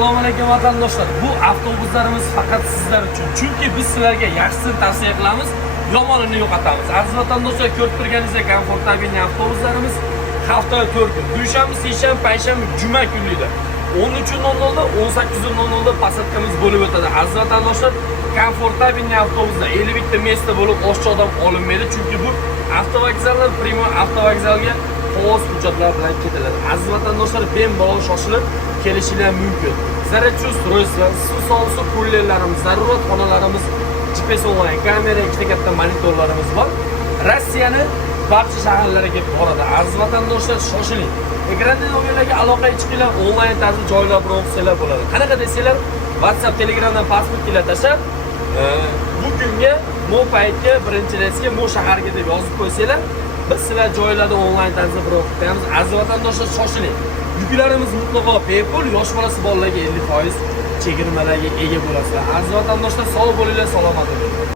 Assalomu alaykum vatandoshlar. Bu avtobuslarimiz faqat sizlar uchun. Chunki biz sizlarga yaxshisini tavsiya qilamiz, yomonini yo'qotamiz. Aziz vatandoshlar, ko'rib turganingizdek, komfortabilniy avtobuslarimiz haftada 4 kun. Dushanba, seshanba, payshanba, juma kunlarda 13:00 da 18:00 da pasatkamiz bo'lib o'tadi. Aziz vatandoshlar, komfortabilniy avtobusda 50 ta место bo'lib oshcha odam olinmaydi, chunki bu avtovokzaldan Primo avtovokzalga qog'oz hujjatlar bilan ketiladi. Aziz vatandoshlar, bemalol shoshilib kelishingiz mumkin. Zaryadchi устройство, suv sovisi kullerlarimiz, zarurat xonalarimiz, GPS onlayn kamera, ikkita katta monitorlarimiz bor. Rossiyani barcha shaharlariga boradi. Aziz vatandoshlar, shoshiling. Ekranda nomerlarga aloqaga chiqinglar, onlayn tarzda joylar bronxsiyalar bo'ladi. Qanaqa desanglar, WhatsApp, Telegramdan pasportinglar tashlab, bugunga, bu paytga, birinchi reysga, bu shaharga deb yozib qo'ysanglar, biz sizlar joylarda onlayn tarzda bronxitamiz. Aziz vatandoshlar, shoshiling. Yuklarimiz mutlaqo bepul, yosh bolasi bolalarga 50% chegirmalarga ega bo'lasizlar. Aziz vatandoshlar, sog' bo'linglar, salomat bo'ling.